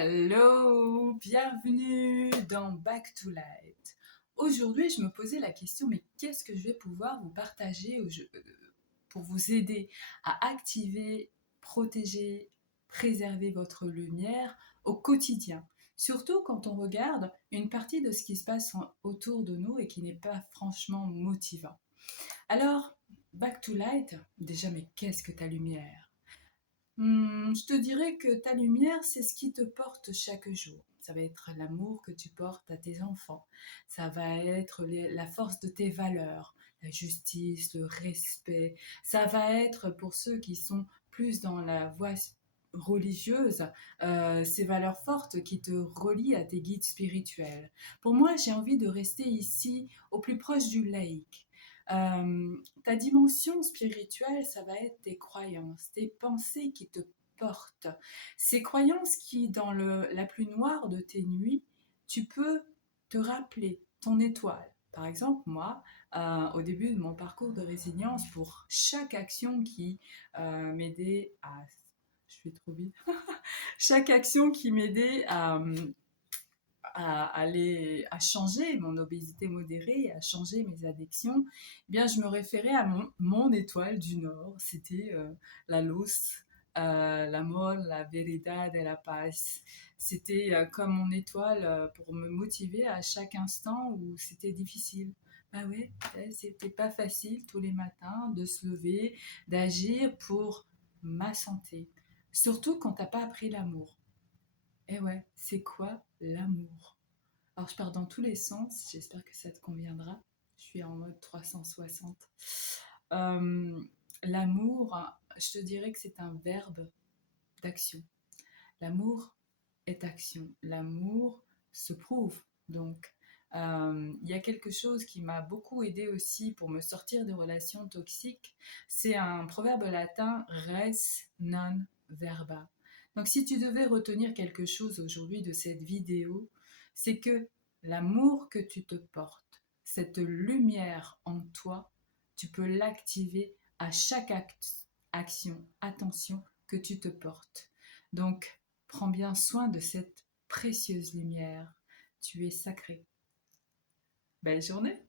Hello, bienvenue dans Back to Light. Aujourd'hui, je me posais la question, mais qu'est-ce que je vais pouvoir vous partager pour vous aider à activer, protéger, préserver votre lumière au quotidien. Surtout quand on regarde une partie de ce qui se passe autour de nous et qui n'est pas franchement motivant. Alors, Back to Light, déjà, mais qu'est-ce que ta lumière? Je te dirais que ta lumière, c'est ce qui te porte chaque jour. Ça va être l'amour que tu portes à tes enfants. Ça va être la force de tes valeurs, la justice, le respect. Ça va être pour ceux qui sont plus dans la voie religieuse, ces valeurs fortes qui te relient à tes guides spirituels. Pour moi, j'ai envie de rester ici au plus proche du laïc. Ta dimension spirituelle, ça va être tes croyances, tes pensées qui te portent. Ces croyances qui, dans la plus noire de tes nuits, tu peux te rappeler ton étoile. Par exemple, moi, au début de mon parcours de résilience, pour chaque action qui m'aidait à... Je fais trop vite. Chaque action qui m'aidait à changer mon obésité modérée, à changer mes addictions, eh bien, je me référais à mon étoile du Nord. C'était la luz, l'amor, la veridad et la paz. C'était comme mon étoile pour me motiver à chaque instant où c'était difficile. Bah ouais, c'était pas facile tous les matins de se lever, d'agir pour ma santé. Surtout quand t'as pas appris l'amour. Eh ouais, c'est quoi l'amour? Alors, je pars dans tous les sens, j'espère que ça te conviendra. Je suis en mode 360. Euh, L'amour, je te dirais que c'est un verbe d'action. L'amour est action. L'amour se prouve. Donc, il y a quelque chose qui m'a beaucoup aidé aussi pour me sortir des relations toxiques. C'est un proverbe latin, res non verba. Donc, si tu devais retenir quelque chose aujourd'hui de cette vidéo, c'est que l'amour que tu te portes, cette lumière en toi, tu peux l'activer à chaque action, attention que tu te portes. Donc, prends bien soin de cette précieuse lumière. Tu es sacré. Belle journée!